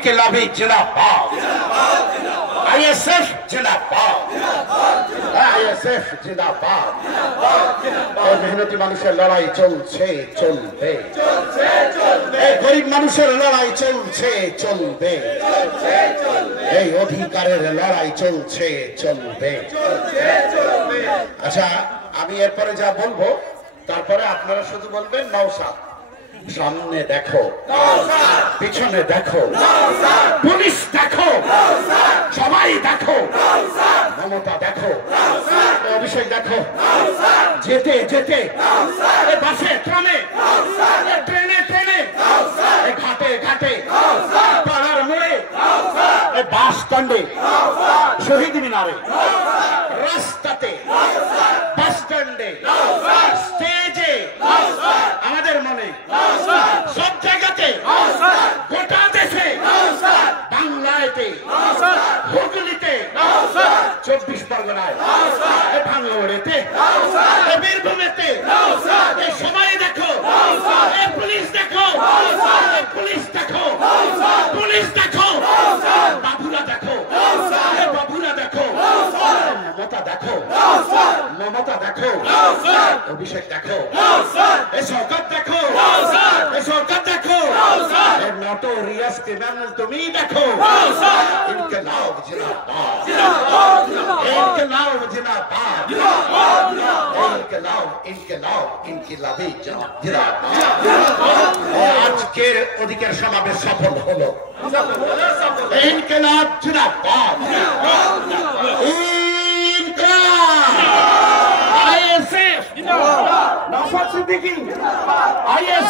ইনকিলাবি জিন্দাবাদ, আইএসএফ জিন্দাবাদ, আইএসএফ জিন্দাবাদ। এই মেহনতি মানুষের লড়াই চলছে চলবে, এই গরিব মানুষের লড়াই চলছে চলবে, এই অধিকারের লড়াই চলছে চলবে। আচ্ছা, আমি এরপরে যা বলবো তারপরে আপনারা শুধু বলবেন নওশাদ। সামনে দেখো, পিছনে দেখো, পুলিশ দেখো, সবাই দেখো, মমতা দেখো, অভিষেক দেখো, যেতে যেতে বাসে ট্রামে ট্রেনে ট্রেনে ঘাটে ঘাটে পাড়ার মোড়ে বাস স্ট্যান্ডে শহীদ মিনারে রাস্তাতে বাস স্ট্যান্ডে স্টেজে আমাদের মনে সব জায়গাতে গোটা দেশে বাংলাতে হুগলিতে 24 পরগনায় ভাঙড়েতে বীরভূমেতে সবাই দেখো, পুলিশ দেখো, পুলিশ দেখো, পুলিশ দেখো, বাবুরা দেখো, বাবুরা দেখো, মমতা দেখো, মমতা দেখো, অভিষেক দেখো, এ সরকার দেখো, এ সরকার দেখো, নটোরিয়াস ক্রিমিনাল তুমি দেখো। ইনকিলাব জিন্দাবাদ, ইনকিলাব জিন্দাবাদ, ইনকিলাব ইনকিলাব ইনকিলাবি জিন্দাবাদ। আজকের অধিকার সমাবেশ সফল হলো। ইনকিলাব জিন্দাবাদ, ইনকিলাব, আইএসএফ, নওশাদ সিদ্দিকী, আইএসএফ।